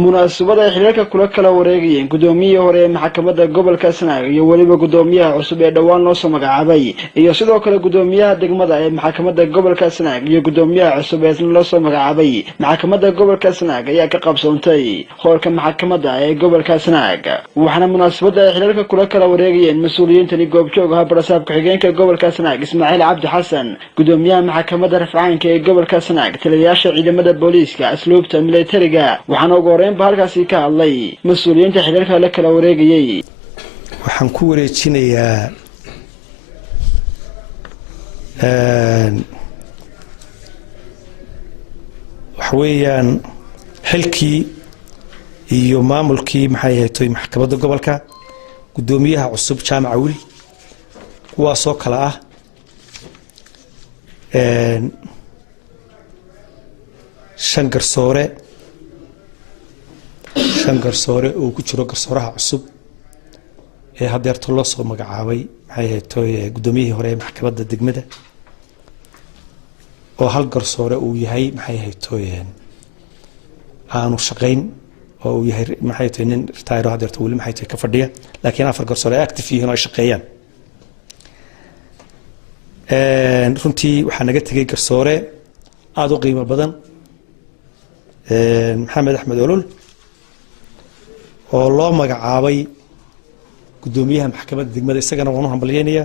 munaasabada xiriirka kula kala wareegayeen gudoomiyihii hore ee maxkamadda gobolka Sanaag iyo waliba gudoomiyaha cusub ee dhawaan loo soo magacaabay iyo sidoo kale gudoomiyaha degmada ee maxkamadda gobolka Sanaag iyo gudoomiyaha cusub ee loo soo magacaabay maxkamadda gobolka Sanaag ayaa ka qabsoontay hoolka maxkamadda ee gobolka Sanaag waxaana munaasabada xiriirka kula kala wareegayeen mas'uuliyiintani goobjoog ah barasaabka xigeenka gobolka Sanaag Ismaaciil Cabdi Xasan gudoomiyaha maxkamadda rafcaanka ee gobolka Sanaag taliyayaasha ciidamada booliiska asluubta militariga waxaana ugu halkaasi ka hadlay mas'uuliyiinta xiriirka la kala wareegayay waxaan ku wareejinayaa waxa weeyaan xilkii iyo maamulkii maxay ahayd maxkamadda gobolka gudoomiyaha cusub jaamac wiil kuwaas oo kala ah shan garsoore oo ku jiro garsooraha cusub ee hadeerto loo soo magacaabay maxay ahayd gudoomiyihii hore ee maxkamadda degmada oo hal garsoore uu yahay maxay ahayd aanu shaqayn oo uu yahay maxay ahayd nin retire hadeerto wali maxay ahayd ka fadhiya laakiin afar garsoore active yihiin oo ay shaqeeyaan runtii waxaa naga tegay garsoore aad u qiimo badan maxamed axmed olol oo loo magacaabay gudoomiyaha maxkamadda degmada isagana waan u hambalyeynaya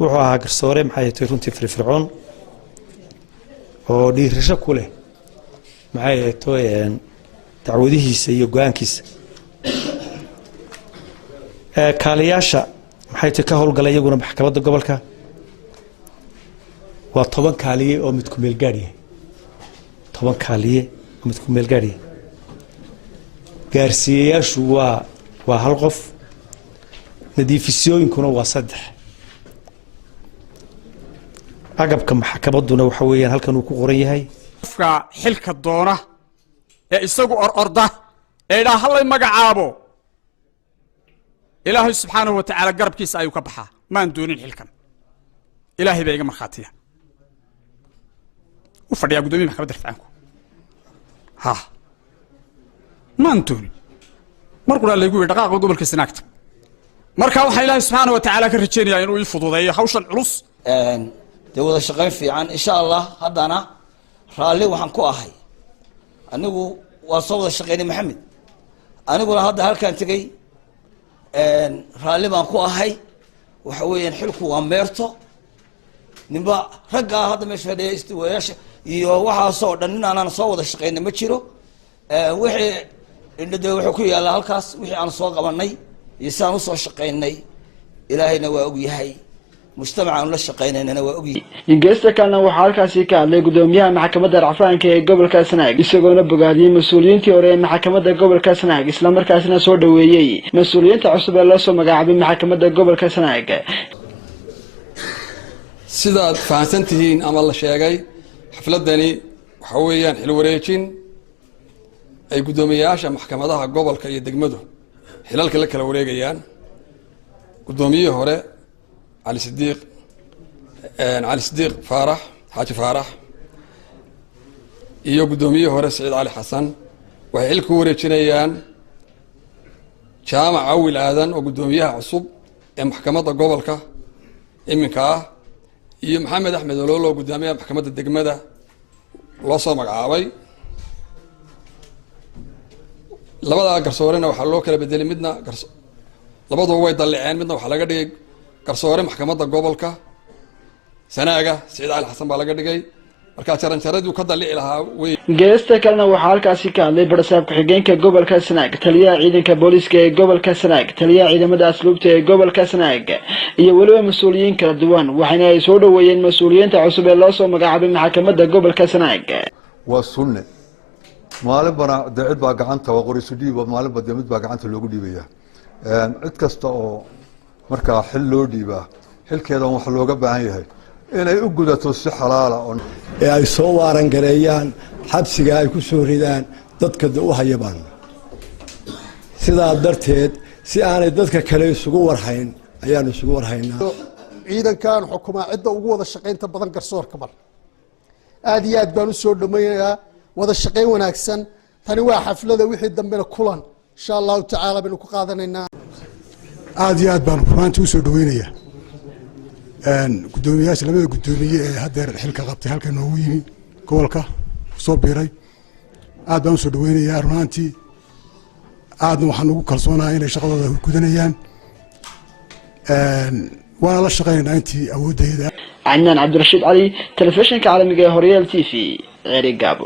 wuxuu ahaa garsoore maxay tahay runtii firfircoon oo dhiirasho ku leh maxay tahay dacwadihiisa iyo go'aankiisa kaaliyaasha maxay tahay ka howlgalay iyaguna maxkamadda gobolka waa 10 kaaliye oo mid ku meel gaadhiye 10 kaaliye oo mid ku meel gaadhiye gaarsiiyayaashu waa hal qof nadiifisooyinkuna waa 3 agabka maxkamadduna waxa weeyaan halkan uu ku qoran yahay qofka xilka doona ee isagu orda ee ilaa hal magacaabo ilaahay subxaanahu wa ta'ala garabkiisa ayuu ka baxaa maan doonin xilkan ilaahay baa iga marxaatiya u fadhiya gudoomiyaha maxkamadda rafcaanku maantoni markuu la igu dhaqaaqo gobolka Sanaagta marka waxa Ilaahay subhanahu wa ta'ala ka rajeenayaa inuu ii fududeeyo hawshan culus de wada shaqayn fiican insha Allah hadana raali waxaan ku ahay anigu waa soo wada shaqaynay maxamed aniguna hadda halkaan tagay raali baan ku ahay waxa weeyaan xilku waa meerto nimba ragga hadda meesha fadhiya istiwayaasha iyo waxa soo dhan inaan soo wada shaqaynay ma jiro wixii indhada wuxuu ku yaala halkaas wixii aan soo qabanay isaan u soo shaqaynay ilaahayna waa og yahay mujtamaca la shaqaynayna waa og yahay ingesta kana waxa halkaasi ka hadlay gudoomiyaha maxkamadda rafcaanka ee gobolka Sanaag isagoona bogaadiyay mas'uuliyiintii hore ee maxkamadda gobolka Sanaag isla markaasna soo dhaweeyay mas'uuliyiinta cusub ee loo soo magacaabay maxkamadda gobolka Sanaag sidaad fahansantihiin ama la sheegay xafladani waxa weeyaan xil wareejin ay gudoomiyaasha maxkamadaha gobolka iyo degmadu xilalka la kala wareegayaan gudoomiyihii hore Ali Sidiiq Faarax Xaaji Faarax iyo gudoomiyihii hore Saciid Ali Xasan waxay xilku wareejinayaan jaamac Awil Aadan oo gudoomiyaha cusub ee maxkamadda gobolka iminka iyo Maxamed Axmed Olol oo gudoomiyaha maxkamadda degmada loo soo magacaabay labada garsoorena waxa loo kala bedelay midna labadoodu way daliceen midna waxa laga dhigay garsoore maxkamadda gobolka Sanaaga Saciid Ali Xasan baa laga dhigay marka jaranjaradii ka dalici lahaa way geesta kalena waxa halkaasi ka hadlay barasaabka xigeenka gobolka Sanaag taliyaha ciidanka booliiska ee gobolka Sanaag taliyaha ciidamada asluubta ee gobolka Sanaag iyo waliba mas'uuliyiin kala duwan waxayna ay soo dhaweeyeen mas'uuliyiinta cusub ee loo soo magacaabay maxkamadda gobolka Sanaag waa sunne maalin bana dacid baa gacanta waa qorisu dhiiba maalin bada mid baa gacanta loogu dhiibaya cid kasta oo marka xil loo dhiibaa xilkeeda wax looga baahan yahay inay u gudato si xalaal ah ee ay soo waaran gareeyaan xabsiga ay ku soo ridaan dadka u hayabaan sidaa darteed si aanay dadka kale isugu warhayn ayaan isugu warhaynaa ciidankan xukuumadda cidda ugu wada shaqaynta badan garsoorka bal aad iyo aad baan u soo dhameeyaa wada shaqayn wanaagsan tani waa xaflada wixii dambena kulan insha allahu tacaala baynu ku qaadanaynaa aad iyo aad baan runaantii usoo dhaweynayaa gudoomiyaasha labada gudoomiye ee haddeer xilka qabtay halka noogu yimi gobolka soo biiray aad baan usoo dhaweynayaa runaantii aadna waxaan ugu kalsoonahay inay shaqadooda gudanayaan waana la shaqaynaynaa intii awooddeeda Adnan Cabdirashiid Cali telefishinka caalamiga ee Horyal TV Ceeri Gaabo